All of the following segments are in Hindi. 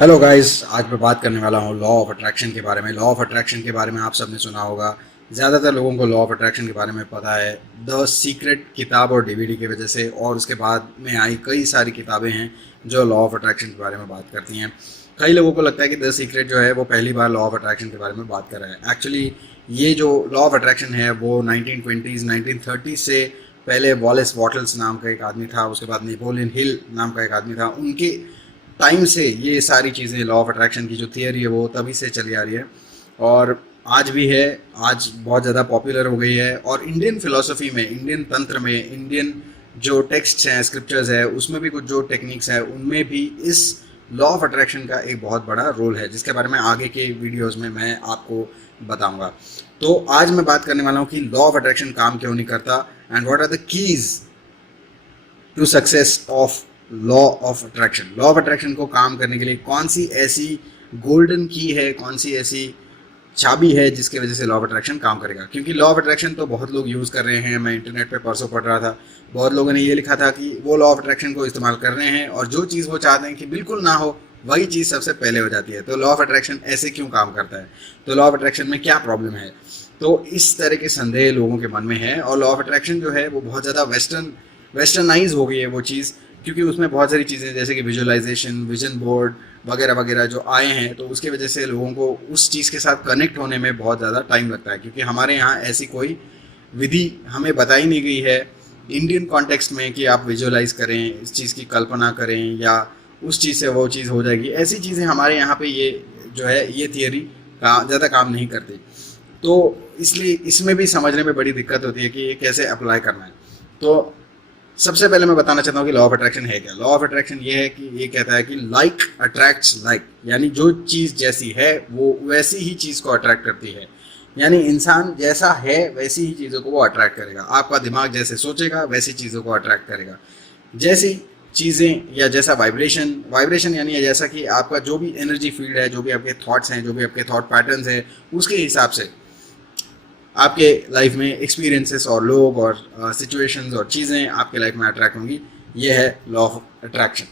हेलो गाइस, आज मैं बात करने वाला हूँ लॉ ऑफ अट्रैक्शन के बारे में। लॉ ऑफ अट्रैक्शन के बारे में आप सबने सुना होगा। ज़्यादातर लोगों को लॉ ऑफ अट्रैक्शन के बारे में पता है द सीक्रेट किताब और डीवीडी की वजह से, और उसके बाद में आई कई सारी किताबें हैं जो लॉ ऑफ अट्रैक्शन के बारे में बात करती हैं। कई लोगों को लगता है कि द सीक्रेट जो है वो पहली बार लॉ ऑफ अट्रैक्शन के बारे में बात कर रहा है। एक्चुअली ये जो लॉ ऑफ अट्रैक्शन है वो 1920s 1930s से पहले वॉलेस वॉटल्स नाम का एक आदमी था, उसके बाद नेपोलियन हिल नाम का एक आदमी था। उनके टाइम से ये सारी चीज़ें, लॉ ऑफ अट्रैक्शन की जो थियरी है वो तभी से चली आ रही है और आज भी है। आज बहुत ज़्यादा पॉपुलर हो गई है और इंडियन फिलोसफी में, इंडियन तंत्र में, इंडियन जो टेक्स्ट हैं, स्क्रिप्चर्स है, उसमें भी कुछ जो टेक्निक्स हैं उनमें भी इस लॉ ऑफ अट्रैक्शन का एक बहुत बड़ा रोल है, जिसके बारे में आगे के वीडियोस में मैं आपको बताऊंगा। तो आज मैं बात करने वाला हूँ कि लॉ ऑफ अट्रैक्शन काम क्यों नहीं करता and what are the keys to success of law of attraction. Law of attraction को काम करने के लिए कौन सी ऐसी गोल्डन की है, कौन सी ऐसी चाबी है जिसकी वजह से लॉ ऑफ अट्रैक्शन काम करेगा। क्योंकि लॉ ऑफ अट्रैक्शन तो बहुत लोग यूज़ कर रहे हैं। मैं इंटरनेट पे परसों पढ़ रहा था, बहुत लोगों ने ये लिखा था कि वो लॉ ऑफ अट्रैक्शन को इस्तेमाल कर रहे हैं और जो चीज़ वो चाहते हैं कि बिल्कुल ना हो वही चीज़ सबसे पहले हो जाती है। तो लॉ ऑफ अट्रैक्शन ऐसे क्यों काम करता है, तो लॉ ऑफ अट्रैक्शन में क्या प्रॉब्लम है, तो इस तरह के संदेह लोगों के मन में है। और लॉ ऑफ अट्रैक्शन जो है वो बहुत ज़्यादा वेस्टर्नाइज हो गई है वो चीज़, क्योंकि उसमें बहुत सारी चीज़ें जैसे कि विजुअलाइजेशन, विजन बोर्ड वगैरह वगैरह जो आए हैं, तो उसकी वजह से लोगों को उस चीज़ के साथ कनेक्ट होने में बहुत ज़्यादा टाइम लगता है। क्योंकि हमारे यहाँ ऐसी कोई विधि हमें बताई नहीं गई है इंडियन कॉन्टेक्स्ट में कि आप विजुअलाइज करें, इस चीज़ की कल्पना करें या उस चीज़ से वो चीज़ हो जाएगी। ऐसी चीज़ें हमारे यहाँ पे ये जो है ये थियरी का ज़्यादा काम नहीं करती। तो इसलिए इसमें भी समझने में बड़ी दिक्कत होती है कि ये कैसे अप्लाई करना है। तो सबसे पहले मैं बताना चाहता हूँ कि लॉ ऑफ अट्रैक्शन है क्या। लॉ ऑफ अट्रैक्शन ये है कि ये कहता है कि लाइक अट्रैक्ट्स लाइक, यानी जो चीज़ जैसी है वो वैसी ही चीज़ को अट्रैक्ट करती है। यानी इंसान जैसा है वैसी ही चीज़ों को वो अट्रैक्ट करेगा। आपका दिमाग जैसे सोचेगा वैसी चीज़ों को अट्रैक्ट करेगा। जैसी चीज़ें या जैसा वाइब्रेशन यानी जैसा कि आपका जो भी एनर्जी फील्ड है, जो भी आपके थॉट्स हैं, जो भी आपके थॉट पैटर्न्स हैं, उसके हिसाब से आपके लाइफ में एक्सपीरियंसेस और लोग और सिचुएशंस और चीज़ें आपके लाइफ में अट्रैक्ट होंगी। ये है लॉ ऑफ अट्रैक्शन।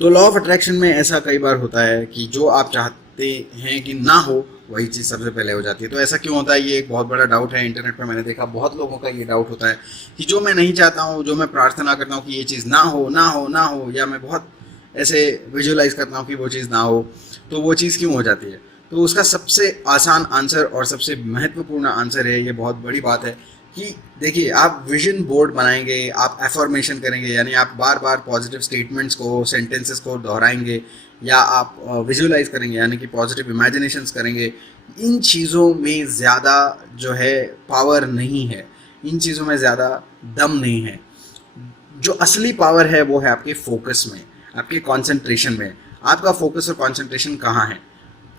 तो लॉ ऑफ अट्रैक्शन में ऐसा कई बार होता है कि जो आप चाहते हैं कि ना हो वही चीज़ सबसे पहले हो जाती है। तो ऐसा क्यों होता है, ये एक बहुत बड़ा डाउट है। इंटरनेट पर मैंने देखा बहुत लोगों का ये डाउट होता है कि जो मैं नहीं चाहता हूँ, जो मैं प्रार्थना करता हूँ कि ये चीज़ ना हो ना हो ना हो, या मैं बहुत ऐसे विजुअलाइज करता हूँ कि वो चीज़ ना हो, तो वो चीज़ क्यों हो जाती है। तो उसका सबसे आसान आंसर और सबसे महत्वपूर्ण आंसर है, ये बहुत बड़ी बात है कि देखिए, आप विजन बोर्ड बनाएंगे, आप एफर्मेशन करेंगे, यानी आप बार बार पॉजिटिव स्टेटमेंट्स को, सेंटेंसेस को दोहराएंगे, या आप विजुअलाइज करेंगे यानी कि पॉजिटिव इमेजिनेशंस करेंगे। इन चीज़ों में ज़्यादा जो है पावर नहीं है, इन चीज़ों में ज़्यादा दम नहीं है। जो असली पावर है वो है आपके फोकस में, आपके कॉन्सेंट्रेशन में। आपका फोकस और कॉन्सेंट्रेशन कहाँ है,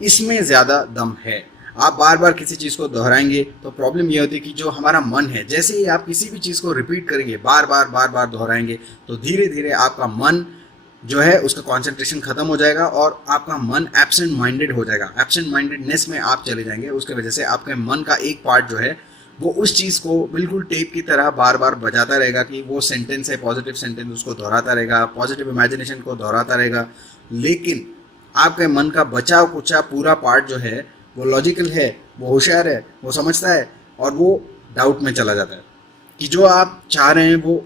इसमें ज़्यादा दम है। आप बार बार किसी चीज़ को दोहराएंगे तो प्रॉब्लम ये होती है कि जो हमारा मन है, जैसे ही आप किसी भी चीज़ को रिपीट करेंगे, बार बार दोहराएंगे, तो धीरे धीरे आपका मन जो है उसका कंसंट्रेशन खत्म हो जाएगा और आपका मन एब्सेंट माइंडेड हो जाएगा। एब्सेंट माइंडेडनेस में आप चले जाएंगे। उसके वजह से आपके मन का एक पार्ट जो है वो उस चीज़ को बिल्कुल टेप की तरह बार बार बजाता रहेगा कि वो सेंटेंस है पॉजिटिव सेंटेंस, उसको दोहराता रहेगा, पॉजिटिव इमेजिनेशन को दोहराता रहेगा। लेकिन आपके मन का बचा कुचा पूरा पार्ट जो है वो लॉजिकल है, वो होशियार है, वो समझता है, और वो डाउट में चला जाता है कि जो आप चाह रहे हैं वो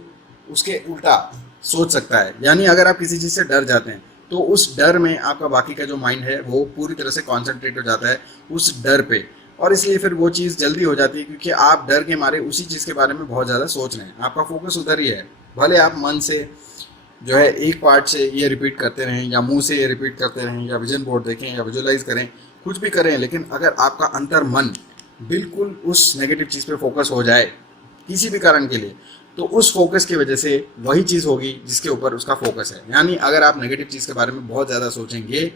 उसके उल्टा सोच सकता है। यानी अगर आप किसी चीज़ से डर जाते हैं तो उस डर में आपका बाकी का जो माइंड है वो पूरी तरह से कॉन्सेंट्रेट हो जाता है उस डर पे, और इसलिए फिर वो चीज़ जल्दी हो जाती है क्योंकि आप डर के मारे उसी चीज़ के बारे में बहुत ज़्यादा सोच रहे हैं। आपका फोकस उधर ही है। भले आप मन से जो है एक पार्ट से ये रिपीट करते रहें, या मुंह से ये रिपीट करते रहें, या विजन बोर्ड देखें, या विजुअलाइज करें, कुछ भी करें, लेकिन अगर आपका अंतर मन बिल्कुल उस नेगेटिव चीज़ पे फोकस हो जाए किसी भी कारण के लिए, तो उस फोकस की वजह से वही चीज़ होगी जिसके ऊपर उसका फोकस है। यानी अगर आप नेगेटिव चीज़ के बारे में बहुत ज़्यादा सोचेंगे,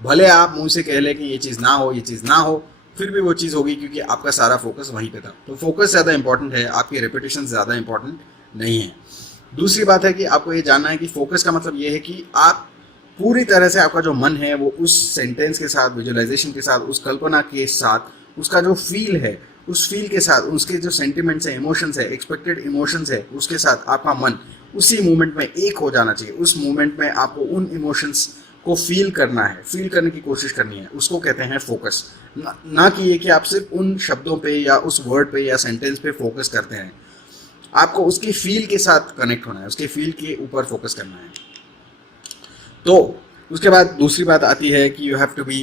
भले आप मुंह से कह लें कि ये चीज़ ना हो, ये चीज़ ना हो, फिर भी वो चीज़ होगी क्योंकि आपका सारा फोकस वहीं पे था। तो फोकस ज़्यादा इंपॉर्टेंट है, आपकी रेपुटेशन ज़्यादा इंपॉर्टेंट नहीं है। दूसरी बात है कि आपको ये जानना है कि फोकस का मतलब ये है कि आप पूरी तरह से, आपका जो मन है वो उस सेंटेंस के साथ, विजुअलाइजेशन के साथ, उस कल्पना के साथ, उसका जो फील है उस फील के साथ, उसके जो सेंटिमेंट्स है, इमोशंस है, एक्सपेक्टेड इमोशंस है, उसके साथ आपका मन उसी मोमेंट में एक हो जाना चाहिए। उस मोमेंट में आपको उन इमोशंस को फील करना है, फील करने की कोशिश करनी है, उसको कहते हैं फोकस। ना कि ये कि आप सिर्फ उन शब्दों पे या उस वर्ड पे या सेंटेंस पे फोकस करते हैं, आपको उसकी फील के साथ कनेक्ट होना है, उसके फील के ऊपर फोकस करना है। तो उसके बाद दूसरी बात आती है कि you have to be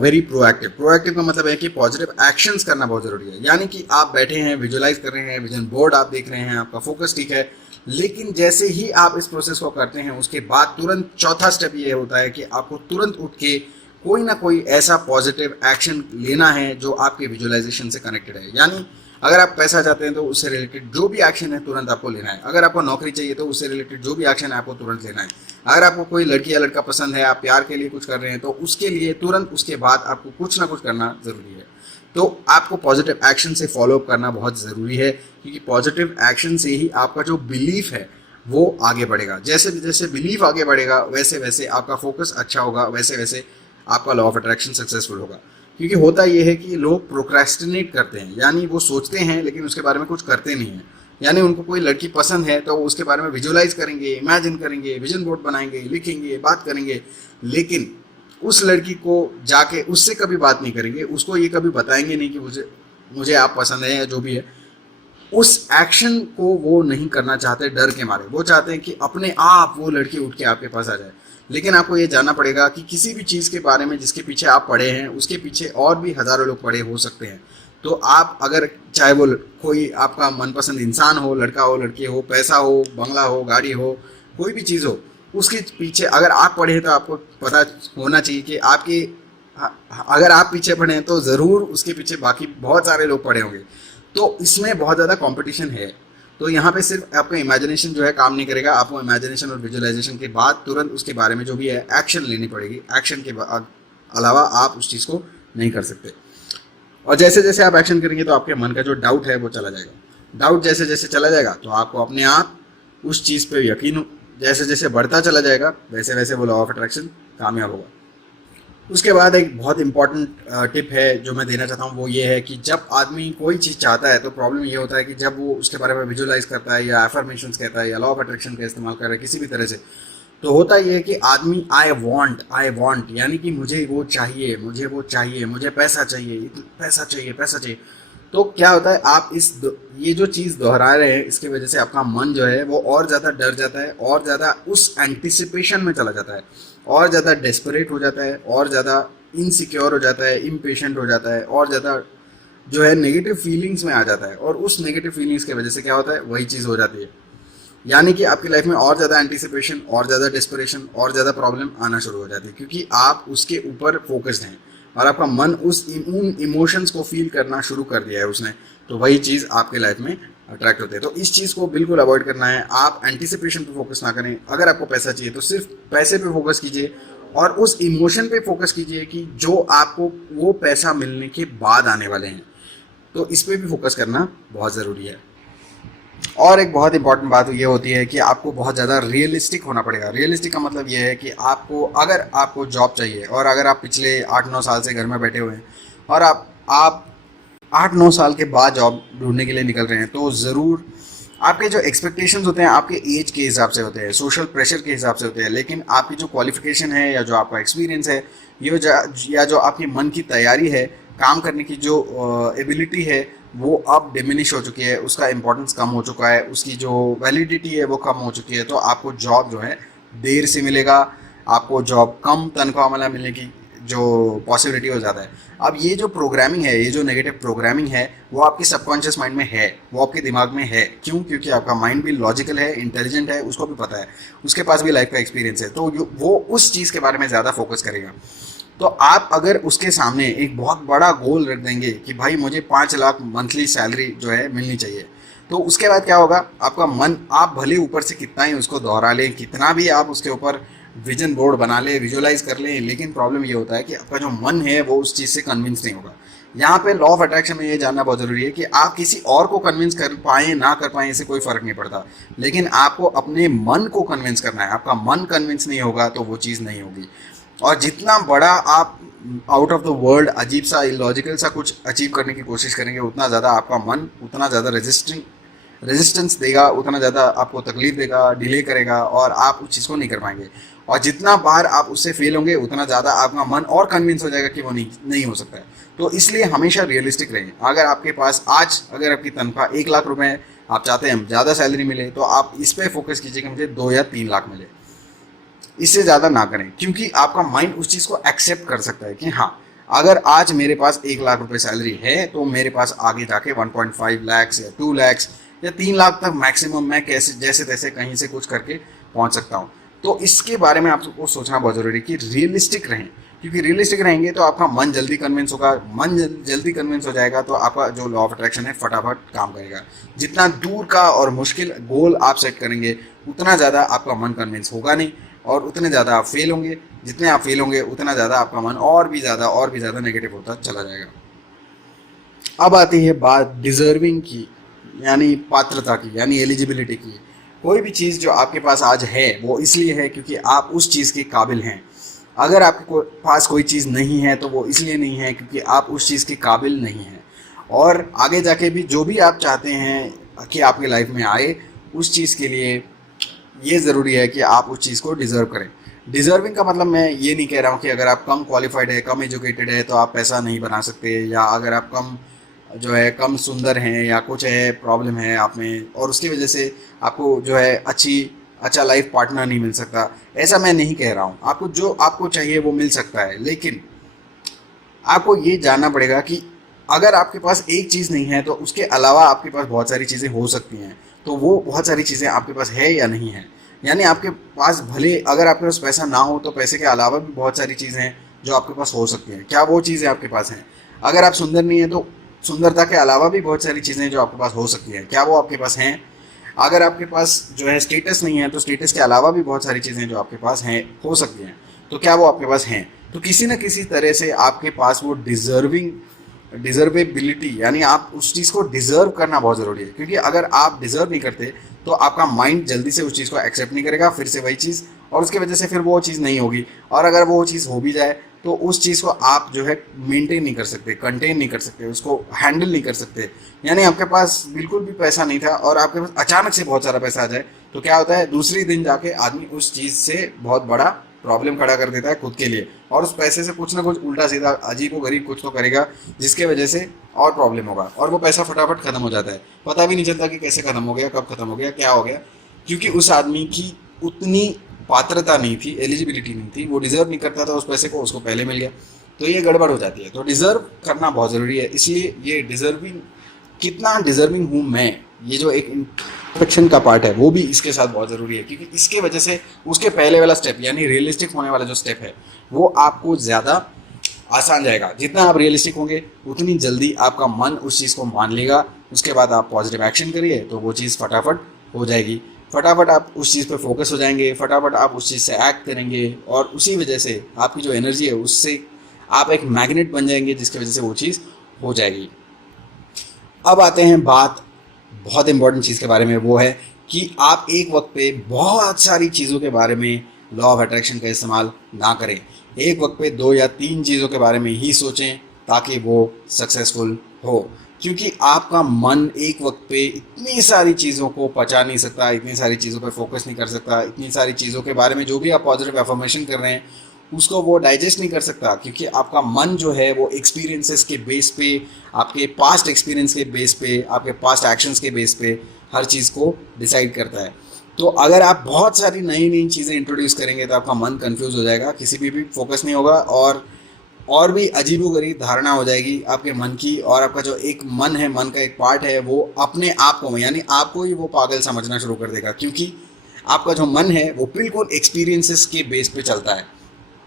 very proactive. Proactive का मतलब है कि पॉजिटिव एक्शंस करना बहुत जरूरी है। यानी कि आप बैठे हैं, विजुअलाइज कर रहे हैं, विजन बोर्ड आप देख रहे हैं, आपका फोकस ठीक है, लेकिन जैसे ही आप इस प्रोसेस को करते हैं उसके बाद तुरंत चौथा स्टेप ये होता है कि आपको तुरंत उठ के कोई ना कोई ऐसा पॉजिटिव एक्शन लेना है जो आपके विजुअलाइजेशन से कनेक्टेड है। यानी अगर आप पैसा चाहते हैं तो उससे रिलेटेड जो भी एक्शन है तुरंत आपको लेना है। अगर आपको नौकरी चाहिए तो उससे रिलेटेड जो भी एक्शन है आपको तुरंत लेना है। अगर आपको कोई लड़की या लड़का पसंद है, आप प्यार के लिए कुछ कर रहे हैं, तो उसके लिए तुरंत उसके बाद आपको कुछ ना कुछ करना ज़रूरी है। तो आपको पॉजिटिव एक्शन से फॉलो अप करना बहुत ज़रूरी है, क्योंकि पॉजिटिव एक्शन से ही आपका जो बिलीफ है वो आगे बढ़ेगा। जैसे जैसे बिलीफ आगे बढ़ेगा वैसे वैसे आपका फोकस अच्छा होगा, वैसे वैसे आपका लॉ ऑफ अट्रैक्शन सक्सेसफुल होगा। क्योंकि होता ये है कि लोग प्रोक्रेस्टिनेट करते हैं, यानी वो सोचते हैं लेकिन उसके बारे में कुछ करते नहीं हैं। यानी उनको कोई लड़की पसंद है तो उसके बारे में विजुअलाइज करेंगे, इमेजिन करेंगे, विजन बोर्ड बनाएंगे, लिखेंगे, बात करेंगे, लेकिन उस लड़की को जाके उससे कभी बात नहीं करेंगे, उसको ये कभी बताएंगे नहीं कि मुझे मुझे आप पसंद है या जो भी है। उस एक्शन को वो नहीं करना चाहते डर के मारे। वो चाहते हैं कि अपने आप वो लड़की उठ के आपके पास आ जाए। लेकिन आपको ये जानना पड़ेगा कि किसी भी चीज़ के बारे में जिसके पीछे आप पड़े हैं उसके पीछे और भी हज़ारों लोग पड़े हो सकते हैं। तो आप अगर चाहे वो कोई आपका मनपसंद इंसान हो, लड़का हो, लड़की हो, पैसा हो, बंगला हो, गाड़ी हो, कोई भी चीज़ हो, उसके पीछे अगर आप पड़े हैं तो आपको पता होना चाहिए कि आपके अगर आप पीछे पड़े हैं तो ज़रूर उसके पीछे बाकी बहुत सारे लोग पड़े होंगे। तो इसमें बहुत ज़्यादा कंपटीशन है। तो यहाँ पे सिर्फ आपका इमेजिनेशन जो है काम नहीं करेगा। आपको इमेजिनेशन और विजुअलाइजेशन के बाद तुरंत उसके बारे में जो भी है एक्शन लेनी पड़ेगी। एक्शन के अलावा आप उस चीज़ को नहीं कर सकते। और जैसे जैसे आप एक्शन करेंगे तो आपके मन का जो डाउट है वो चला जाएगा। डाउट जैसे जैसे चला जाएगा तो आपको अपने आप उस चीज़ पे यकीन जैसे जैसे बढ़ता चला जाएगा वैसे वैसे वो लॉ ऑफ अट्रैक्शन कामयाब होगा। उसके बाद एक बहुत इंपॉर्टेंट टिप है जो मैं देना चाहता हूँ, वो ये है कि जब आदमी कोई चीज़ चाहता है तो प्रॉब्लम ये होता है कि जब वो उसके बारे में विजुअलाइज करता है या एफर्मेशंस कहता है या लॉ ऑफ अट्रैक्शन का इस्तेमाल कर रहा है किसी भी तरह से, तो होता ये है कि आदमी आई वॉन्ट यानी कि मुझे वो चाहिए, मुझे वो चाहिए, मुझे पैसा चाहिए, पैसा चाहिए, पैसा चाहिए। तो क्या होता है, आप ये जो चीज़ दोहरा रहे हैं इसकी वजह से आपका मन जो है वो और ज़्यादा डर जाता है, और ज़्यादा उस एंटिसिपेशन में चला जाता है, और ज़्यादा डेस्परेट हो जाता है, और ज़्यादा इनसिक्योर हो जाता है, इम्पेशेंट हो जाता है, और ज़्यादा जो है नेगेटिव फीलिंग्स में आ जाता है। और उस नेगेटिव फीलिंग्स की वजह से क्या होता है, वही चीज़ हो जाती है। यानी कि आपकी लाइफ में और ज़्यादा एंटिसिपेशन, और ज़्यादा डेस्परेशन, और ज़्यादा प्रॉब्लम आना शुरू हो जाती है, क्योंकि आप उसके ऊपर फोकस्ड हैं और आपका मन उन इमोशंस को फील करना शुरू कर दिया है उसने। तो वही चीज़ आपके लाइफ में अट्रैक्ट होते हैं। तो इस चीज़ को बिल्कुल अवॉइड करना है। आप एंटिसिपेशन पे फोकस ना करें। अगर आपको पैसा चाहिए तो सिर्फ पैसे पे फोकस कीजिए और उस इमोशन पे फोकस कीजिए कि जो आपको वो पैसा मिलने के बाद आने वाले हैं। तो इस पे भी फोकस करना बहुत ज़रूरी है। और एक बहुत इंपॉर्टेंट बात ये होती है कि आपको बहुत ज़्यादा रियलिस्टिक होना पड़ेगा। रियलिस्टिक का मतलब ये है कि अगर आपको जॉब चाहिए और अगर आप पिछले 8-9 साल से घर में बैठे हुए हैं और आप 8-9 साल के बाद जॉब ढूंढने के लिए निकल रहे हैं, तो ज़रूर आपके जो एक्सपेक्टेशंस होते हैं आपके एज के हिसाब से होते हैं, सोशल प्रेशर के हिसाब से होते हैं, लेकिन आपकी जो क्वालिफिकेशन है या जो आपका एक्सपीरियंस है या जो आपकी मन की तैयारी है, काम करने की जो एबिलिटी है, वो अब डिमिनिश हो चुकी है, उसका इम्पोर्टेंस कम हो चुका है, उसकी जो वैलिडिटी है वो कम हो चुकी है। तो आपको जॉब जो है देर से मिलेगा, आपको जॉब कम तनख्वाह वाला मिलने की जो पॉसिबिलिटी हो जाता है। अब ये जो प्रोग्रामिंग है, ये जो नेगेटिव प्रोग्रामिंग है, वो आपके सबकॉन्शियस माइंड में है, वो आपके दिमाग में है। क्यों? क्योंकि आपका माइंड भी लॉजिकल है, इंटेलिजेंट है, उसको भी पता है, उसके पास भी लाइफ का एक्सपीरियंस है, तो वो उस चीज़ के बारे में ज़्यादा फोकस करेगा। तो आप अगर उसके सामने एक बहुत बड़ा गोल रख देंगे कि भाई मुझे 5 लाख मंथली सैलरी जो है मिलनी चाहिए, तो उसके बाद क्या होगा, आपका मन, आप भले ऊपर से कितना ही उसको दोहरा लें, कितना भी आप उसके ऊपर विजन बोर्ड बना ले, विजुअलाइज कर लें, लेकिन प्रॉब्लम ये होता है कि आपका जो मन है वो उस चीज़ से कन्विंस नहीं होगा। यहाँ पे लॉ ऑफ अट्रैक्शन में ये जानना बहुत ज़रूरी है कि आप किसी और को कन्विंस कर पाएँ ना कर पाएँ, इससे कोई फ़र्क नहीं पड़ता, लेकिन आपको अपने मन को कन्विंस करना है। आपका मन कन्विंस नहीं होगा तो वो चीज़ नहीं होगी। और जितना बड़ा आप आउट ऑफ द वर्ल्ड अजीब सा इलॉजिकल सा कुछ अचीव करने की कोशिश करेंगे, उतना ज़्यादा आपका मन उतना ज़्यादा रेजिस्टेंस देगा, उतना ज़्यादा आपको तकलीफ देगा, डिले करेगा और आप उस चीज़ को नहीं कर पाएंगे। और जितना बार आप उससे फेल होंगे उतना ज़्यादा आपका मन और कन्विंस हो जाएगा कि वो नहीं हो सकता है। तो इसलिए हमेशा रियलिस्टिक रहें। अगर आपके पास आज अगर आपकी तनख्वाह 1 लाख रुपए है, आप चाहते हैं ज़्यादा सैलरी मिले, तो आप इस पर फोकस कीजिए कि मुझे 2 या 3 लाख मिले, इससे ज़्यादा ना करें। क्योंकि आपका माइंड उस चीज़ को एक्सेप्ट कर सकता है कि हाँ, अगर आज मेरे पास 1 लाख रुपए सैलरी है तो मेरे पास आगे जाके 1.5 लैक्स या 2 लैक्स या 3 लाख तक मैक्सिमम मैं कैसे जैसे तैसे कहीं से कुछ करके पहुंच सकता हूं। तो इसके बारे में आपको सोचना बहुत ज़रूरी है कि रियलिस्टिक रहें। क्योंकि रियलिस्टिक रहेंगे तो आपका मन जल्दी कन्विंस होगा, मन जल्दी कन्विंस हो जाएगा तो आपका जो लॉ ऑफ अट्रैक्शन है फटाफट काम करेगा। जितना दूर का और मुश्किल गोल आप सेट करेंगे उतना ज़्यादा आपका मन कन्विंस होगा नहीं, और उतने ज़्यादा आप फेल होंगे। जितने आप फेल होंगे उतना ज़्यादा आपका मन और भी ज़्यादा नेगेटिव होता चला जाएगा। अब आती है बात डिजर्विंग की, यानी पात्रता की, यानी एलिजिबिलिटी की। कोई भी चीज़ जो आपके पास आज है वो इसलिए है क्योंकि आप उस चीज़ के काबिल हैं। अगर आपके पास कोई चीज़ नहीं है तो वो इसलिए नहीं है क्योंकि आप उस चीज़ के काबिल नहीं हैं। और आगे जाके भी जो भी आप चाहते हैं कि आपके लाइफ में आए, उस चीज़ के लिए ये ज़रूरी है कि आप उस चीज़ को डिज़र्व करें। डिज़र्विंग का मतलब मैं ये नहीं कह रहा हूँ कि अगर आप कम क्वालिफाइड है, कम एजुकेटेड है तो आप पैसा नहीं बना सकते, या अगर आप कम सुंदर हैं या कुछ है प्रॉब्लम है आप में और उसकी वजह से आपको जो है अच्छा लाइफ पार्टनर नहीं मिल सकता। ऐसा मैं नहीं कह रहा हूँ। आपको जो आपको चाहिए वो मिल सकता है, लेकिन आपको ये जानना पड़ेगा कि अगर आपके पास एक चीज़ नहीं है तो उसके अलावा आपके पास बहुत सारी चीज़ें हो सकती हैं। तो वो बहुत सारी चीज़ें आपके पास है या नहीं है। यानी आपके पास भले अगर आपके पास पैसा ना हो तो पैसे के अलावा भी बहुत सारी चीज़ें हैं जो आपके पास हो सकती हैं। क्या वो चीज़ें आपके पास हैं? अगर आप सुंदर नहीं हैं तो सुंदरता के अलावा भी बहुत सारी चीज़ें जो आपके पास हो सकती हैं, क्या वो आपके पास हैं? अगर आपके पास जो है स्टेटस नहीं है तो स्टेटस के अलावा भी बहुत सारी चीज़ें जो आपके पास हैं हो सकती हैं, तो क्या वो आपके पास हैं? तो किसी न किसी तरह से आपके पास वो डिजर्वेबिलिटी, यानी आप उस चीज़ को डिज़र्व करना बहुत ज़रूरी है। क्योंकि अगर आप डिज़र्व नहीं करते तो आपका माइंड जल्दी से उस चीज़ को एक्सेप्ट नहीं करेगा, फिर से वही चीज़, और उसकी वजह से फिर वो चीज़ नहीं होगी। और अगर वो चीज़ हो भी जाए तो उस चीज़ को आप जो है मेंटेन नहीं कर सकते, कंटेन नहीं कर सकते, उसको हैंडल नहीं कर सकते। यानी आपके पास बिल्कुल भी पैसा नहीं था और आपके पास अचानक से बहुत सारा पैसा आ जाए तो क्या होता है, दूसरी दिन जाके आदमी उस चीज़ से बहुत बड़ा प्रॉब्लम खड़ा कर देता है खुद के लिए, और उस पैसे से कुछ ना कुछ उल्टा सीधा अजीब व गरीब कुछ तो करेगा जिसके वजह से और प्रॉब्लम होगा, और वो पैसा फटाफट खत्म हो जाता है। पता भी नहीं चलता कि कैसे खत्म हो गया, कब खत्म हो गया, क्या हो गया, क्योंकि उस आदमी की उतनी पात्रता नहीं थी, एलिजिबिलिटी नहीं थी, वो डिजर्व नहीं करता था उस पैसे को, उसको पहले मिल गया। तो ये गड़बड़ हो जाती है। तो डिजर्व करना बहुत ज़रूरी है। इसलिए ये डिजर्विंग, कितना डिजर्विंग हूँ मैं, ये जो एक इंट्रोस्पेक्शन का पार्ट है वो भी इसके साथ बहुत ज़रूरी है। क्योंकि इसके वजह से उसके पहले वाला स्टेप यानी रियलिस्टिक होने वाला जो स्टेप है वो आपको ज़्यादा आसान जाएगा। जितना आप रियलिस्टिक होंगे उतनी जल्दी आपका मन उस चीज़ को मान लेगा। उसके बाद आप पॉजिटिव एक्शन करिए तो वो चीज़ फटाफट हो जाएगी। फटाफट आप उस चीज़ पे फोकस हो जाएंगे, फटाफट आप उस चीज़ से एक्ट करेंगे, और उसी वजह से आपकी जो एनर्जी है उससे आप एक मैग्नेट बन जाएंगे, जिसकी वजह से वो चीज़ हो जाएगी। अब आते हैं बात बहुत इंपॉर्टेंट चीज़ के बारे में, वो है कि आप एक वक्त पे बहुत सारी चीज़ों के बारे में लॉ ऑफ अट्रैक्शन का इस्तेमाल ना करें। एक वक्त पे 2 या 3 चीज़ों के बारे में ही सोचें ताकि वो सक्सेसफुल हो। क्योंकि आपका मन एक वक्त पे इतनी सारी चीज़ों को पचा नहीं सकता, इतनी सारी चीज़ों पे फोकस नहीं कर सकता, इतनी सारी चीज़ों के बारे में जो भी आप पॉजिटिव एफर्मेशन कर रहे हैं उसको वो डाइजेस्ट नहीं कर सकता। क्योंकि आपका मन जो है वो एक्सपीरियंसेस के बेस पे, आपके पास्ट एक्सपीरियंस के बेस पे, आपके पास्ट एक्शंस के बेस पे हर चीज़ को डिसाइड करता है। तो अगर आप बहुत सारी नई नई चीज़ें इंट्रोड्यूस करेंगे तो आपका मन कंफ्यूज हो जाएगा, किसी भी फोकस नहीं होगा, और भी अजीबोगरीब धारणा हो जाएगी आपके मन की। और आपका जो एक मन है, मन का एक पार्ट है, वो अपने आप को यानी आपको ही वो पागल समझना शुरू कर देगा। क्योंकि आपका जो मन है वो बिल्कुल एक्सपीरियंसेस के बेस पे चलता है,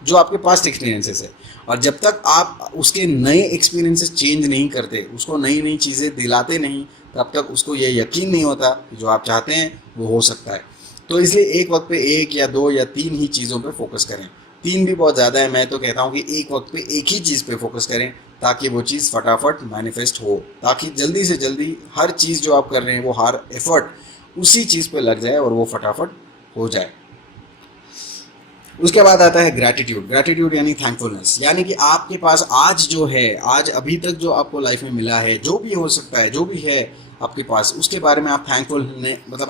जो आपके पास्ट एक्सपीरियंसेस है। और जब तक आप उसके नए एक्सपीरियंसेस चेंज नहीं करते, उसको नई नई चीज़ें दिलाते नहीं, तब तक उसको ये यकीन नहीं होता कि जो आप चाहते हैं वो हो सकता है। तो इसलिए एक वक्त पे 1 या 2 या 3 ही चीज़ों पे फोकस करें। 3 भी बहुत ज़्यादा है, मैं तो कहता हूँ कि एक वक्त पे एक ही चीज़ पे फोकस करें ताकि वो चीज़ फटाफट मैनिफेस्ट हो, ताकि जल्दी से जल्दी हर चीज़ जो आप कर रहे हैं वो हर एफर्ट उसी चीज़ पे लग जाए और वो फटाफट हो जाए। उसके बाद आता है ग्रैटिट्यूड। ग्रैटिट्यूड यानी थैंकफुलनेस, यानी कि आपके पास आज जो है, आज अभी तक जो आपको लाइफ में मिला है, जो भी हो सकता है, जो भी है आपके पास, उसके बारे में आप थैंकफुल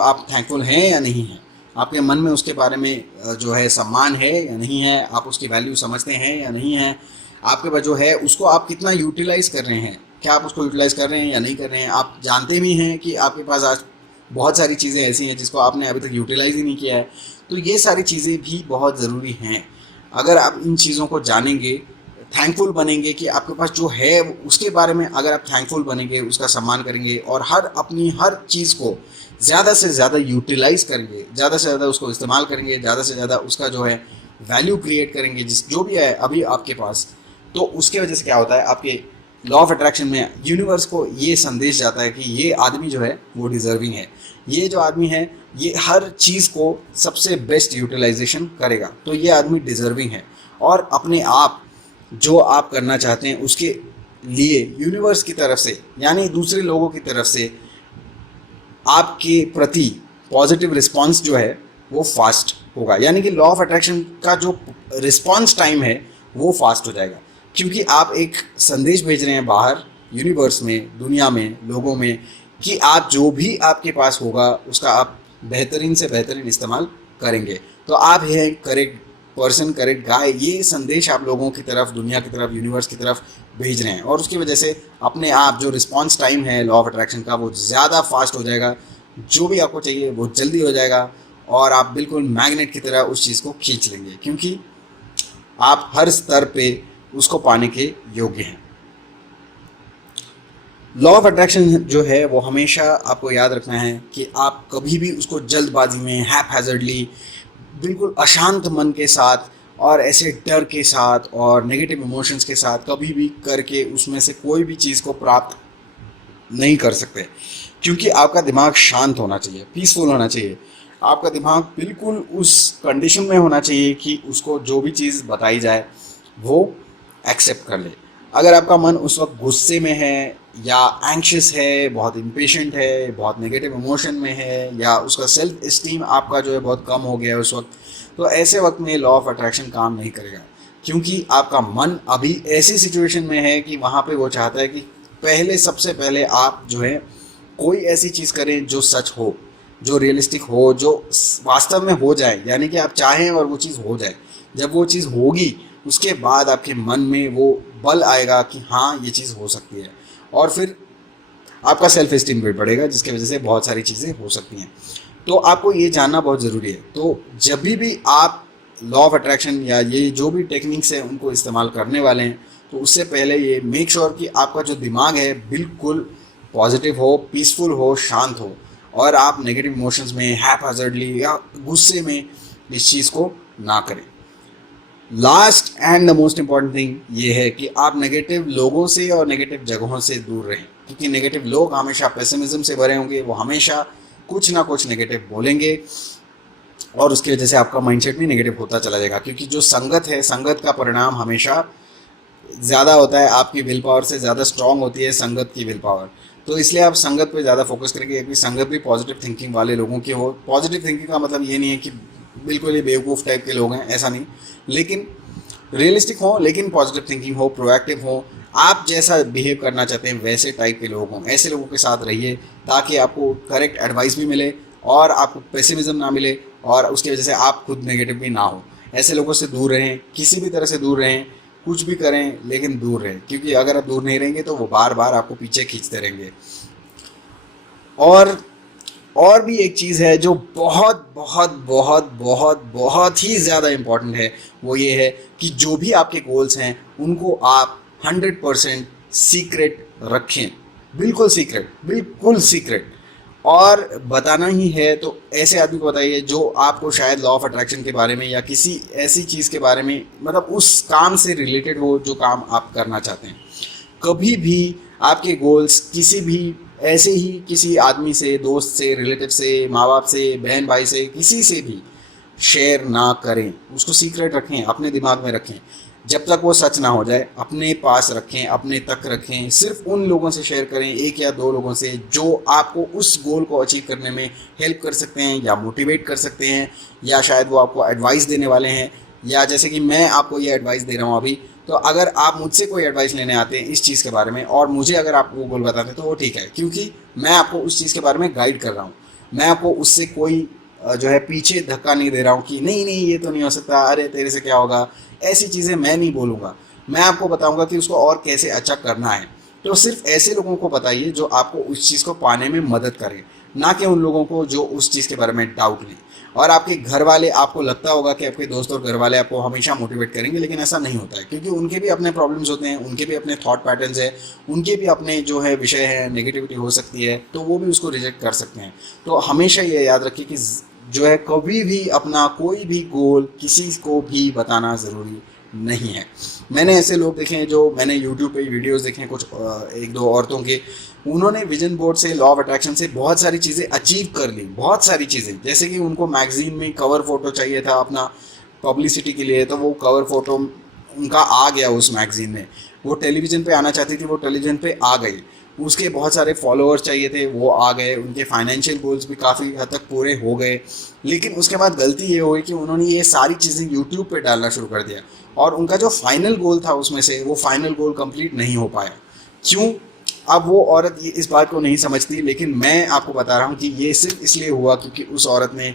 आप थैंकफुल हैं या नहीं हैं। आपके मन में उसके बारे में जो है सम्मान है या नहीं है, आप उसकी वैल्यू समझते हैं या नहीं है, आपके पास जो है उसको आप कितना यूटिलाइज कर रहे हैं, क्या आप उसको यूटिलाइज कर रहे हैं या नहीं कर रहे हैं। आप जानते भी हैं कि आपके पास आज बहुत सारी चीज़ें ऐसी हैं जिसको आपने अभी तक यूटिलाइज ही नहीं किया है। तो ये सारी चीज़ें भी बहुत ज़रूरी हैं। अगर आप इन चीज़ों को जानेंगे, थैंकफुल बनेंगे कि आपके पास जो है उसके बारे में अगर आप थैंकफुल बनेंगे, उसका सम्मान करेंगे और अपनी हर चीज़ को ज़्यादा से ज़्यादा यूटिलाइज करेंगे, ज़्यादा से ज़्यादा उसको इस्तेमाल करेंगे, ज़्यादा से ज़्यादा उसका जो है वैल्यू क्रिएट करेंगे जिस जो भी है अभी आपके पास, तो उसके वजह से क्या होता है, आपके लॉ ऑफ अट्रैक्शन में यूनिवर्स को ये संदेश जाता है कि ये आदमी जो है वो डिजर्विंग है, ये जो आदमी है ये हर चीज़ को सबसे बेस्ट यूटिलाइजेशन करेगा, तो ये आदमी डिजर्विंग है। और अपने आप जो आप करना चाहते हैं उसके लिए यूनिवर्स की तरफ से यानी दूसरे लोगों की तरफ से आपके प्रति पॉजिटिव रिस्पांस जो है वो फास्ट होगा, यानी कि लॉ ऑफ अट्रैक्शन का जो रिस्पांस टाइम है वो फास्ट हो जाएगा, क्योंकि आप एक संदेश भेज रहे हैं बाहर यूनिवर्स में, दुनिया में, लोगों में कि आप जो भी आपके पास होगा उसका आप बेहतरीन से बेहतरीन इस्तेमाल करेंगे। तो आप हैं करेक्ट पर्सन, करेक्ट गाय, ये संदेश आप लोगों की तरफ, दुनिया की तरफ, यूनिवर्स की तरफ भेज रहे हैं और उसकी वजह से अपने आप जो रिस्पांस टाइम है लॉ ऑफ अट्रैक्शन का वो ज़्यादा फास्ट हो जाएगा, जो भी आपको चाहिए वो जल्दी हो जाएगा और आप बिल्कुल मैग्नेट की तरह उस चीज़ को खींच लेंगे, क्योंकि आप हर स्तर पे उसको पाने के योग्य हैं। लॉ ऑफ अट्रैक्शन जो है वो हमेशा आपको याद रखना है कि आप कभी भी उसको जल्दबाजी में, हैपहैज़र्डली, बिल्कुल अशांत मन के साथ और ऐसे डर के साथ और नेगेटिव इमोशंस के साथ कभी भी करके उसमें से कोई भी चीज़ को प्राप्त नहीं कर सकते, क्योंकि आपका दिमाग शांत होना चाहिए, पीसफुल होना चाहिए। आपका दिमाग बिल्कुल उस कंडीशन में होना चाहिए कि उसको जो भी चीज़ बताई जाए वो एक्सेप्ट कर ले। अगर आपका मन उस वक्त गुस्से में है या एंक्शियस है, बहुत इम्पेशेंट है, बहुत नेगेटिव इमोशन में है, या उसका सेल्फ इस्टीम आपका जो है बहुत कम हो गया है उस वक्त, तो ऐसे वक्त में लॉ ऑफ अट्रैक्शन काम नहीं करेगा, क्योंकि आपका मन अभी ऐसी सिचुएशन में है कि वहाँ पे वो चाहता है कि सबसे पहले आप जो है कोई ऐसी चीज़ करें जो सच हो, जो रियलिस्टिक हो, जो वास्तव में हो जाए, यानी कि आप चाहें और वो चीज़ हो जाए। जब वो चीज़ होगी उसके बाद आपके मन में वो बल आएगा कि हाँ ये चीज़ हो सकती है, और फिर आपका सेल्फ एस्टीम भी बढ़ेगा, जिसकी वजह से बहुत सारी चीज़ें हो सकती हैं। तो आपको ये जानना बहुत ज़रूरी है। तो जब भी आप लॉ ऑफ अट्रैक्शन या ये जो भी टेक्निक्स हैं उनको इस्तेमाल करने वाले हैं, तो उससे पहले ये मेक श्योर कि आपका जो दिमाग है बिल्कुल पॉजिटिव हो, पीसफुल हो, शांत हो, और आप नेगेटिव इमोशंस में, हैपहैज़र्डली या गुस्से में इस चीज़ को ना करें। Last and the most important thing ये है कि आप नेगेटिव लोगों से और नेगेटिव जगहों से दूर रहें, क्योंकि नेगेटिव लोग हमेशा पेसिमिज्म से भरे होंगे, वो हमेशा कुछ ना कुछ नेगेटिव बोलेंगे और उसकी वजह से आपका माइंडसेट भी नेगेटिव होता चला जाएगा। क्योंकि जो संगत है, संगत का परिणाम हमेशा ज़्यादा होता है, आपकी विल पावर से ज़्यादा स्ट्रांग होती है संगत की विल पावर। तो इसलिए आप संगत पे ज़्यादा फोकस करेंगे कि संगत भी पॉजिटिव थिंकिंग वाले लोगों की हो। पॉजिटिव थिंकिंग का मतलब ये नहीं है कि बिल्कुल ही बेवकूफ़ टाइप के लोग हैं, ऐसा नहीं, लेकिन रियलिस्टिक हो, लेकिन पॉजिटिव थिंकिंग हो, प्रोएक्टिव हो, आप जैसा बिहेव करना चाहते हैं वैसे टाइप के लोग हों। ऐसे लोगों के साथ रहिए ताकि आपको करेक्ट एडवाइस भी मिले और आपको पेसिमिज्म ना मिले और उसकी वजह से आप खुद नेगेटिव भी ना हो। ऐसे लोगों से दूर रहें, किसी भी तरह से दूर रहें, कुछ भी करें लेकिन दूर रहें, क्योंकि अगर आप दूर नहीं रहेंगे तो वो बार बार आपको पीछे खींचते रहेंगे। और भी एक चीज़ है जो बहुत बहुत बहुत बहुत बहुत ही ज़्यादा इम्पॉर्टेंट है, वो ये है कि जो भी आपके गोल्स हैं उनको आप 100% सीक्रेट रखें, बिल्कुल सीक्रेट, बिल्कुल सीक्रेट। और बताना ही है तो ऐसे आदमी को बताइए जो आपको शायद लॉ ऑफ अट्रैक्शन के बारे में या किसी ऐसी चीज़ के बारे में, मतलब उस काम से रिलेटेड हो जो काम आप करना चाहते हैं। कभी भी आपके गोल्स किसी भी ऐसे ही किसी आदमी से, दोस्त से, रिलेटिव से, माँ बाप से, बहन भाई से, किसी से भी शेयर ना करें, उसको सीक्रेट रखें, अपने दिमाग में रखें। जब तक वो सच ना हो जाए अपने पास रखें, अपने तक रखें। सिर्फ उन लोगों से शेयर करें, 1 या 2 लोगों से, जो आपको उस गोल को अचीव करने में हेल्प कर सकते हैं या मोटिवेट कर सकते हैं, या शायद वो आपको एडवाइस देने वाले हैं। या जैसे कि मैं आपको ये एडवाइस दे रहा हूँ अभी, तो अगर आप मुझसे कोई एडवाइस लेने आते हैं इस चीज़ के बारे में और मुझे अगर आप वो गोल बताते हैं तो वो ठीक है, क्योंकि मैं आपको उस चीज़ के बारे में गाइड कर रहा हूँ। मैं आपको उससे कोई जो है पीछे धक्का नहीं दे रहा हूँ कि नहीं नहीं ये तो नहीं हो सकता, अरे तेरे से क्या होगा, ऐसी चीज़ें मैं नहीं बोलूँगा। मैं आपको बताऊँगा कि उसको और कैसे अच्छा करना है। तो सिर्फ ऐसे लोगों को बताइए जो आपको उस चीज़ को पाने में मदद करें, ना कि उन लोगों को जो उस चीज़ के बारे में डाउट लें। और आपके घर वाले, आपको लगता होगा कि आपके दोस्त और घर वाले आपको हमेशा मोटिवेट करेंगे, लेकिन ऐसा नहीं होता है, क्योंकि उनके भी अपने प्रॉब्लम्स होते हैं, उनके भी अपने थॉट पैटर्न्स हैं, उनके भी अपने जो है विषय है, नेगेटिविटी हो सकती है, तो वो भी उसको रिजेक्ट कर सकते हैं। तो हमेशा ये याद रखिए कि जो है कभी भी अपना कोई भी गोल किसी को भी बताना ज़रूरी नहीं है। मैंने ऐसे लोग देखे हैं, जो मैंने यूट्यूब पे वीडियोस देखे हैं, कुछ एक दो औरतों के, उन्होंने विजन बोर्ड से, लॉ ऑफ अट्रैक्शन से बहुत सारी चीज़ें अचीव कर ली, बहुत सारी चीज़ें। जैसे कि उनको मैगजीन में कवर फोटो चाहिए था अपना पब्लिसिटी के लिए, तो वो कवर फोटो उनका आ गया उस मैगजीन में। वो टेलीविज़न पे आना चाहती थी, वो टेलीविज़न पे आ गई। उसके बहुत सारे फॉलोअर्स चाहिए थे, वो आ गए। उनके फाइनेंशियल गोल्स भी काफ़ी हद तक पूरे हो गए। लेकिन उसके बाद गलती ये हुई कि उन्होंने ये सारी चीज़ें यूट्यूब पे डालना शुरू कर दिया, और उनका जो फाइनल गोल था उसमें से वो फाइनल गोल कंप्लीट नहीं हो पाया। क्यों? अब वो औरत ये इस बात को नहीं समझती, लेकिन मैं आपको बता रहा हूँ कि ये सिर्फ इसलिए हुआ क्योंकि उस औरत ने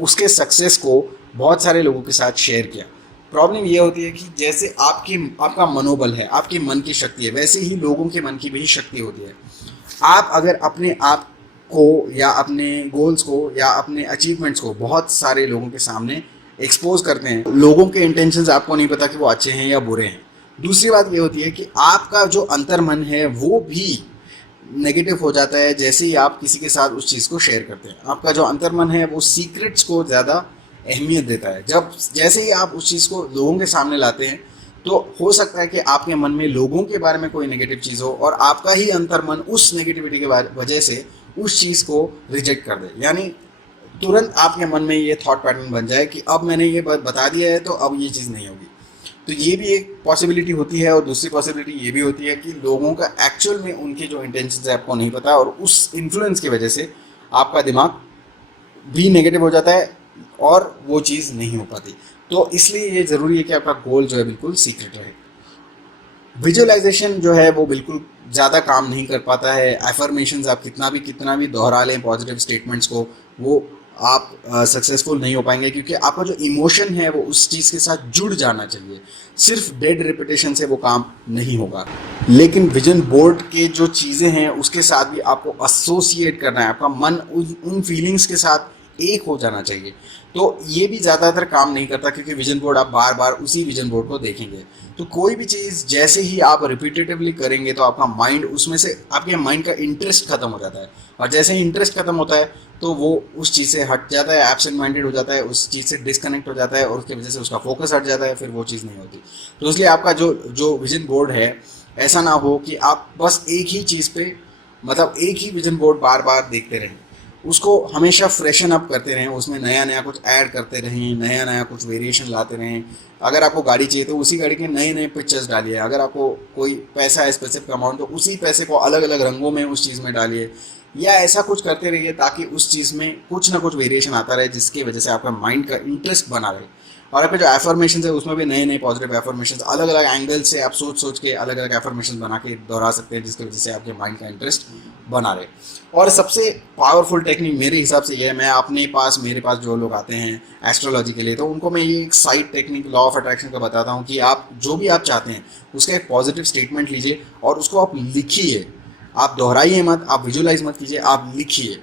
उसके सक्सेस को बहुत सारे लोगों के साथ शेयर किया। प्रॉब्लम ये होती है कि जैसे आपका मनोबल है, आपके मन की शक्ति है, वैसे ही लोगों के मन की भी शक्ति होती है। आप अगर अपने आप को या अपने गोल्स को या अपने अचीवमेंट्स को बहुत सारे लोगों के सामने एक्सपोज करते हैं, लोगों के इंटेंशंस आपको नहीं पता कि वो अच्छे हैं या बुरे हैं। दूसरी बात ये होती है कि आपका जो अंतर्मन है वो भी नेगेटिव हो जाता है जैसे ही आप किसी के साथ उस चीज़ को शेयर करते हैं। आपका जो अंतर्मन है वो सीक्रेट्स को ज़्यादा अहमियत देता है। जब जैसे ही आप उस चीज़ को लोगों के सामने लाते हैं, तो हो सकता है कि आपके मन में लोगों के बारे में कोई नेगेटिव चीज़ हो, और आपका ही अंतर्मन उस नेगेटिविटी के वजह से उस चीज़ को रिजेक्ट कर दे। यानी तुरंत आपके मन में ये थॉट पैटर्न बन जाए कि अब मैंने ये बता दिया है तो अब ये चीज़ नहीं होगी। तो ये भी एक पॉसिबिलिटी होती है। और दूसरी पॉसिबिलिटी ये भी होती है कि लोगों का एक्चुअल में उनके जो इंटेंशन है आपको नहीं पता, और उस इन्फ्लुएंस की वजह से आपका दिमाग भी नेगेटिव हो जाता है और वो चीज़ नहीं हो पाती। तो इसलिए ये ज़रूरी है कि आपका गोल जो है बिल्कुल सीक्रेट रहे। विजुअलाइजेशन जो है वो बिल्कुल ज़्यादा काम नहीं कर पाता है। एफर्मेशंस आप कितना भी दोहरा लें पॉजिटिव स्टेटमेंट्स को, वो आप सक्सेसफुल नहीं हो पाएंगे, क्योंकि आपका जो इमोशन है वो उस चीज़ के साथ जुड़ जाना चाहिए। सिर्फ डेड रिपीटेशन से वो काम नहीं होगा। लेकिन विजन बोर्ड के जो चीज़ें हैं उसके साथ भी आपको एसोसिएट करना है, आपका मन उन फीलिंग्स के साथ एक हो जाना चाहिए। तो ये भी ज़्यादातर काम नहीं करता, क्योंकि विजन बोर्ड आप बार बार उसी विजन बोर्ड को देखेंगे। तो कोई भी चीज़ जैसे ही आप रिपीटेटिवली करेंगे तो आपका माइंड उसमें से, आपके माइंड का इंटरेस्ट खत्म हो जाता है, और जैसे ही इंटरेस्ट खत्म होता है तो वो उस चीज़ से हट जाता है, एब्सेंट माइंडेड हो जाता है, उस चीज़ से डिस्कनेक्ट हो जाता है, और उसकी वजह से उसका फोकस हट जाता है, फिर वो चीज़ नहीं होती। तो इसलिए आपका जो विजन बोर्ड है, ऐसा ना हो कि आप बस एक ही चीज़ पे, मतलब एक ही विजन बोर्ड बार बार देखते रहें। उसको हमेशा फ्रेशन अप करते रहें, उसमें नया नया कुछ ऐड करते रहें, नया नया कुछ वेरिएशन लाते रहें। अगर आपको गाड़ी चाहिए तो उसी गाड़ी के नए नए पिक्चर्स डालिए। अगर आपको कोई पैसा है स्पेसिफिक अमाउंट, तो उसी पैसे को अलग अलग रंगों में उस चीज़ में डालिए, या ऐसा कुछ करते रहिए ताकि उस चीज़ में कुछ ना कुछ वेरिएशन आता रहे, जिसकी वजह से आपका माइंड का इंटरेस्ट बना रहे। और आपके जो एफर्मेशन है उसमें भी नए नए पॉजिटिव एफर्मेशन अलग अलग एंगल से आप सोच के अलग अलग एफर्मेशन बना के दोहरा सकते हैं, जिसकी वजह से आपके माइंड का इंटरेस्ट बना रहे। और सबसे पावरफुल टेक्निक मेरे हिसाब से ये है, मेरे पास जो लोग आते हैं एस्ट्रोलॉजी के लिए, तो उनको मैं ये एक side technique law of attraction का बताता हूँ कि आप जो भी आप चाहते हैं उसका एक पॉजिटिव स्टेटमेंट लीजिए और उसको आप लिखिए। आप दोहराइए मत, आप विजुलाइज मत कीजिए, आप लिखिए।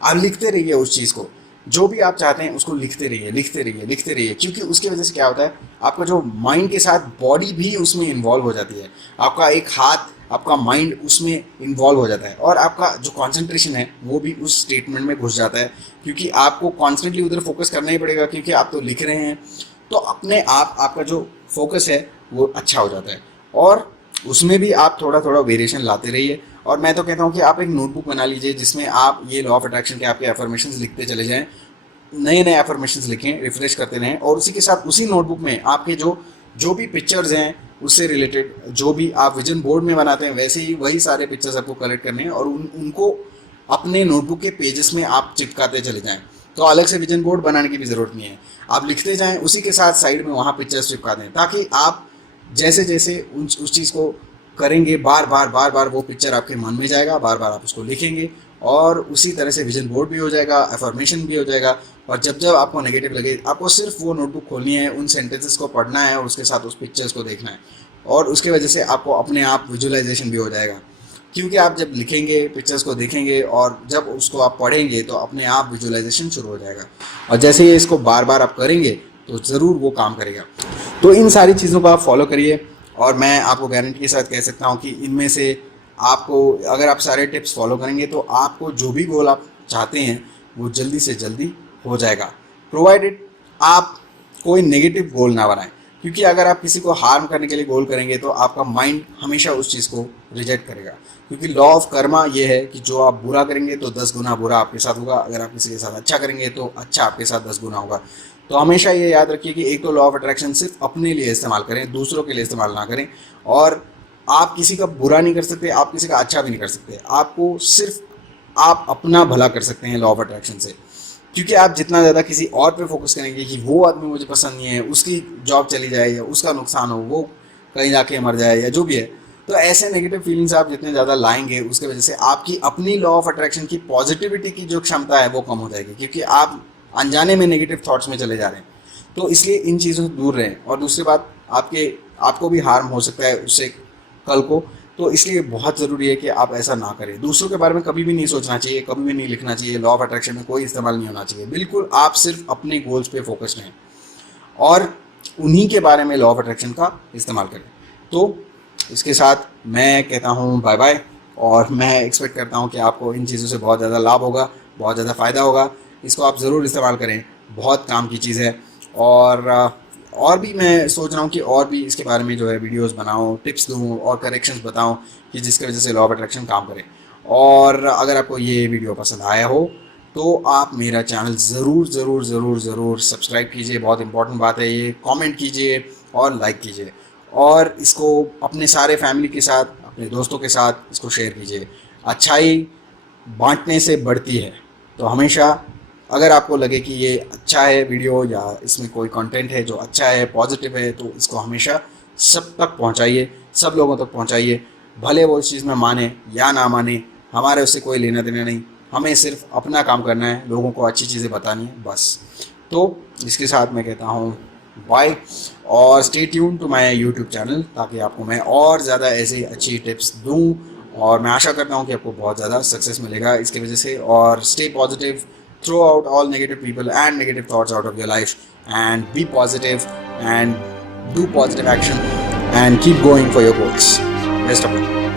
आप लिखते रहिए उस चीज़ को, जो भी आप चाहते हैं उसको लिखते रहिए, लिखते रहिए, लिखते रहिए। क्योंकि उसकी वजह से क्या होता है, आपका जो माइंड के साथ बॉडी भी उसमें इन्वॉल्व हो जाती है। आपका एक हाथ, आपका माइंड उसमें इन्वॉल्व हो जाता है, और आपका जो कॉन्सेंट्रेशन है वो भी उस स्टेटमेंट में घुस जाता है, क्योंकि आपको कॉन्स्टेंटली उधर फोकस करना ही पड़ेगा, क्योंकि आप तो लिख रहे हैं। तो अपने आप आपका जो फोकस है वो अच्छा हो जाता है, और उसमें भी आप थोड़ा थोड़ा वेरिएशन लाते रहिए। और मैं तो कहता हूँ कि आप एक नोटबुक बना लीजिए जिसमें आप ये लॉ ऑफ अट्रैक्शन के आपके एफर्मेशंस लिखते चले जाएं, नए नए एफर्मेशंस लिखें, रिफ्रेश करते रहें। और उसी के साथ उसी नोटबुक में आपके जो भी पिक्चर्स हैं उससे रिलेटेड, जो भी आप विजन बोर्ड में बनाते हैं वैसे ही वही सारे पिक्चर्स आपको कलेक्ट करने हैं, और उनको अपने नोटबुक के पेजेस में आप चिपकाते चले जाएं। तो अलग से विजन बोर्ड बनाने की भी ज़रूरत नहीं है, आप लिखते जाएं, उसी के साथ साइड में वहाँ पिक्चर्स चिपका दें, ताकि आप जैसे जैसे उस चीज़ को करेंगे, बार बार वो पिक्चर आपके मन में जाएगा, बार बार आप उसको लिखेंगे और उसी तरह से विजन बोर्ड भी हो जाएगा, अफर्मेशन भी हो जाएगा। और जब जब आपको नेगेटिव लगे, आपको सिर्फ वो नोटबुक खोलनी है, उन सेंटेंसेस को पढ़ना है और उसके साथ उस पिक्चर्स को देखना है, और उसके वजह से आपको अपने आप विजुअलाइजेशन भी हो जाएगा। क्योंकि आप जब लिखेंगे, पिक्चर्स को देखेंगे और जब उसको आप पढ़ेंगे तो अपने आप विजुअलाइजेशन शुरू हो जाएगा। और जैसे ही इसको बार बार आप करेंगे तो ज़रूर वो काम करेगा। तो इन सारी चीज़ों को आप फॉलो करिए और मैं आपको गारंटी के साथ कह सकता हूँ कि इनमें से आपको, अगर आप सारे टिप्स फॉलो करेंगे तो आपको जो भी गोल आप चाहते हैं वो जल्दी से जल्दी हो जाएगा, प्रोवाइडेड आप कोई नेगेटिव गोल ना बनाएं। क्योंकि अगर आप किसी को हार्म करने के लिए गोल करेंगे तो आपका माइंड हमेशा उस चीज़ को रिजेक्ट करेगा। क्योंकि लॉ ऑफ कर्मा ये है कि जो आप बुरा करेंगे तो 10 गुना बुरा आपके साथ होगा, अगर आप किसी के साथ अच्छा करेंगे तो अच्छा आपके साथ 10 गुना होगा। तो हमेशा ये याद रखिए कि एक तो लॉ ऑफ अट्रैक्शन सिर्फ अपने लिए इस्तेमाल करें, दूसरों के लिए इस्तेमाल ना करें। और आप किसी का बुरा नहीं कर सकते, आप किसी का अच्छा भी नहीं कर सकते, आपको सिर्फ आप अपना भला कर सकते हैं लॉ ऑफ अट्रैक्शन से। क्योंकि आप जितना ज़्यादा किसी और पे फोकस करेंगे कि वो आदमी मुझे पसंद नहीं है, उसकी जॉब चली जाए या उसका नुकसान हो, वो कहीं जाके मर जाए या जो भी है, तो ऐसे नेगेटिव फीलिंग्स आप जितने ज़्यादा लाएंगे उसके वजह से आपकी अपनी लॉ ऑफ अट्रैक्शन की पॉजिटिविटी की जो क्षमता है वो कम हो जाएगी। क्योंकि आप अनजाने में नेगेटिव थॉट्स में चले जा रहे हैं। तो इसलिए इन चीज़ों से दूर रहें। और दूसरी बात, आपको भी हार्म हो सकता है उससे कल को, तो इसलिए बहुत ज़रूरी है कि आप ऐसा ना करें। दूसरों के बारे में कभी भी नहीं सोचना चाहिए, कभी भी नहीं लिखना चाहिए, लॉ ऑफ अट्रैक्शन में कोई इस्तेमाल नहीं होना चाहिए। बिल्कुल आप सिर्फ अपने गोल्स पे फोकस रहें और उन्हीं के बारे में लॉ ऑफ अट्रैक्शन का इस्तेमाल करें। तो इसके साथ मैं कहता हूँ बाय बाय, और मैं एक्सपेक्ट करता हूँ कि आपको इन चीज़ों से बहुत ज़्यादा लाभ होगा, बहुत ज़्यादा फ़ायदा होगा। इसको आप ज़रूर इस्तेमाल करें, बहुत काम की चीज़ है। और भी मैं सोच रहा हूँ कि और भी इसके बारे में जो है वीडियोस बनाऊँ, टिप्स दूँ और करेक्शंस बताऊँ कि जिसकी वजह से लॉ ऑफ अट्रैक्शन काम करे। और अगर आपको ये वीडियो पसंद आया हो तो आप मेरा चैनल ज़रूर सब्सक्राइब कीजिए, बहुत इंपॉर्टेंट बात है ये। कमेंट कीजिए और लाइक कीजिए, और इसको अपने सारे फैमिली के साथ, अपने दोस्तों के साथ इसको शेयर कीजिए। अच्छाई बांटने से बढ़ती है। तो हमेशा अगर आपको लगे कि ये अच्छा है वीडियो या इसमें कोई कंटेंट है जो अच्छा है, पॉजिटिव है, तो इसको हमेशा सब तक पहुंचाइए, सब लोगों तक पहुंचाइए। भले वो इस चीज़ में माने या ना माने, हमारे उससे कोई लेना देना नहीं। हमें सिर्फ अपना काम करना है, लोगों को अच्छी चीज़ें बतानी है, बस। तो इसके साथ मैं कहता हूँ बाय, और stay tune to my YouTube channel, ताकि आपको मैं और ज़्यादा ऐसी अच्छी टिप्स दूँ। और मैं आशा करता हूँ कि आपको बहुत ज़्यादा सक्सेस मिलेगा इसकी वजह से। और stay positive, throw out all negative people and negative thoughts out of your life, and be positive and do positive action and keep going for your goals. Best of luck.